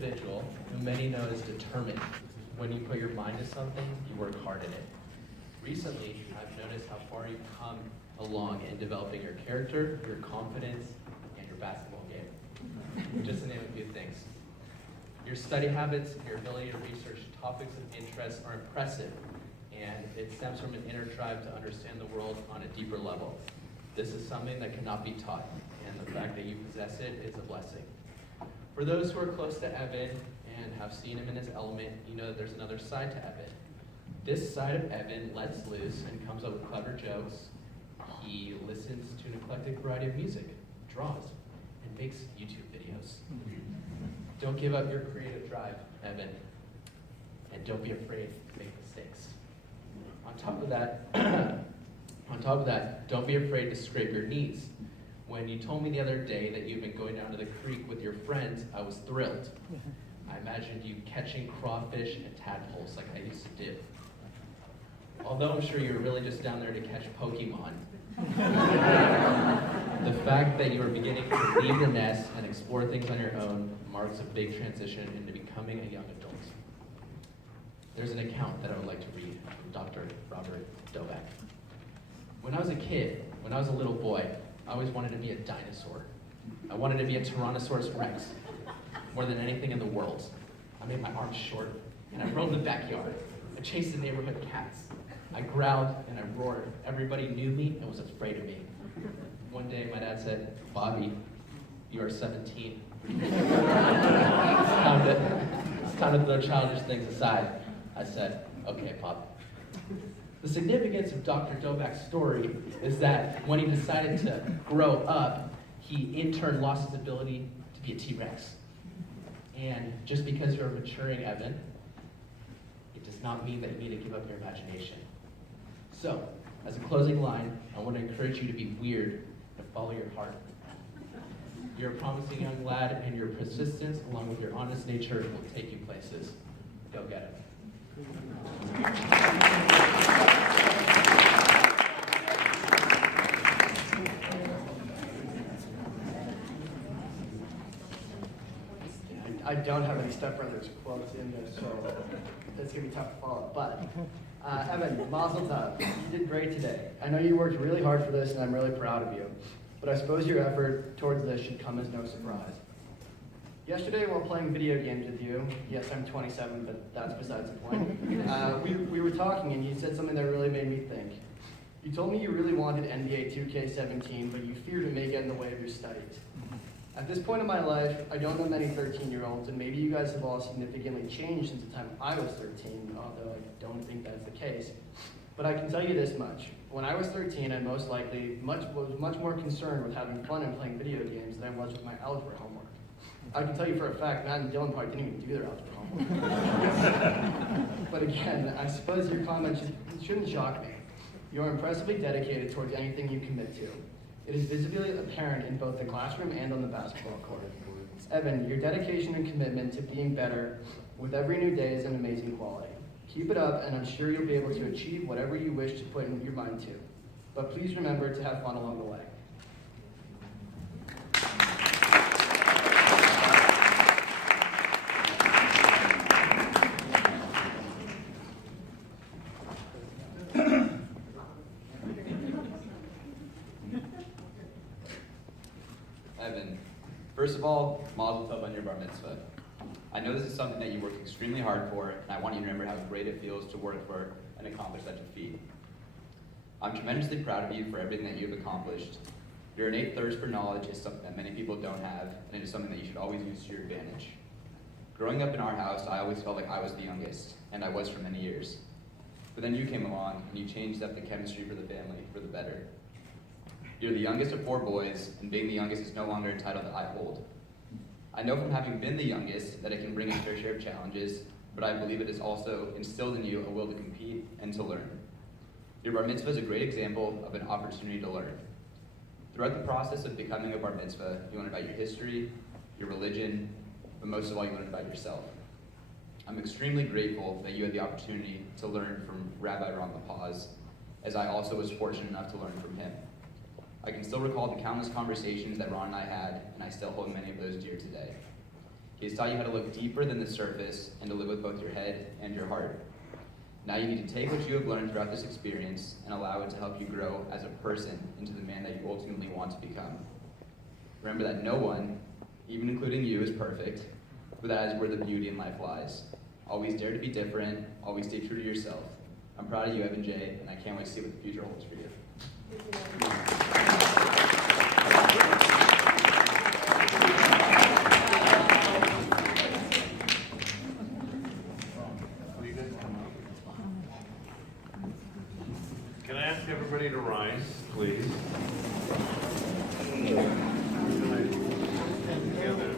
individual who many know is determined. When you put your mind to something, you work hard in it. Recently, I've noticed how far you've come along in developing your character, your confidence, and your basketball game. Just to name a few things. Your study habits, your ability to research topics of interest are impressive, and it stems from an inner drive to understand the world on a deeper level. This is something that cannot be taught, and the fact that you possess it is a blessing. For those who are close to Evan and have seen him in his element, you know that there's another side to Evan. This side of Evan lets loose and comes up with clever jokes. He listens to an eclectic variety of music, draws, and makes YouTube videos. Don't give up your creative drive, Evan, and don't be afraid to make mistakes. On top of that, don't be afraid to scrape your knees. When you told me the other day that you've been going down to the creek with your friends, I was thrilled. I imagined you catching crawfish and tadpoles like I used to do. Although I'm sure you were really just down there to catch Pokemon. The fact that you are beginning to leave the nest and explore things on your own marks a big transition into becoming a young adult. There's an account that I would like to read from Dr. Robert Doback. When I was a kid, when I was a little boy, I always wanted to be a dinosaur. I wanted to be a Tyrannosaurus Rex, more than anything in the world. I made my arms short, and I roamed the backyard. I chased the neighborhood cats. I growled and I roared. Everybody knew me and was afraid of me. One day, my dad said, "Bobby, you are 17. It's time to throw childish things aside." I said, "Okay, Pop." The significance of Dr. Doback's story is that when he decided to grow up, he in turn lost his ability to be a T-Rex. And just because you're maturing, Evan, it does not mean that you need to give up your imagination. So, as a closing line, I want to encourage you to be weird and follow your heart. You're a promising young lad, and your persistence, along with your honest nature, will take you places. Go get it. I don't have any stepbrothers quotes in this, so it's going to be tough to follow. But, Evan, mazel tov. You did great today. I know you worked really hard for this, and I'm really proud of you. But I suppose your effort towards this should come as no surprise. Yesterday, while playing video games with you, yes, I'm 27, but that's besides the point, we were talking, and you said something that really made me think. You told me you really wanted NBA 2K17, but you feared it may get in the way of your studies. At this point in my life, I don't know many 13-year-olds, and maybe you guys have all significantly changed since the time I was 13, although I don't think that's the case. But I can tell you this much. When I was 13, I most likely was much more concerned with having fun and playing video games than I was with my algebra homework. I can tell you for a fact, Matt and Dylan probably didn't even do their algebra homework. But again, I suppose your comments shouldn't shock me. You are impressively dedicated towards anything you commit to. It is visibly apparent in both the classroom and on the basketball court. Evan, your dedication and commitment to being better with every new day is an amazing quality. Keep it up, and I'm sure you'll be able to achieve whatever you wish to put in your mind to. But please remember to have fun along the way. Evan, first of all, mazel tov on your bar mitzvah. I know this is something that you work extremely hard for, and I want you to remember how great it feels to work for and accomplish such a feat. I'm tremendously proud of you for everything that you've accomplished. Your innate thirst for knowledge is something that many people don't have, and it is something that you should always use to your advantage. Growing up in our house, I always felt like I was the youngest, and I was for many years. But then you came along, and you changed up the chemistry for the family for the better. You're the youngest of 4 boys, and being the youngest is no longer a title that I hold. I know from having been the youngest that it can bring its fair share of challenges, but I believe it has also instilled in you a will to compete and to learn. Your bar mitzvah is a great example of an opportunity to learn. Throughout the process of becoming a bar mitzvah, you learn about your history, your religion, but most of all, you learn about yourself. I'm extremely grateful that you had the opportunity to learn from Rabbi Ron LaPaz, as I also was fortunate enough to learn from him. I can still recall the countless conversations that Ron and I had, and I still hold many of those dear today. He has taught you how to look deeper than the surface and to live with both your head and your heart. Now you need to take what you have learned throughout this experience and allow it to help you grow as a person into the man that you ultimately want to become. Remember that no one, even including you, is perfect, but that is where the beauty in life lies. Always dare to be different, always stay true to yourself. I'm proud of you, Evan J., and I can't wait to see what the future holds for you. Can I ask everybody to rise, please? Together.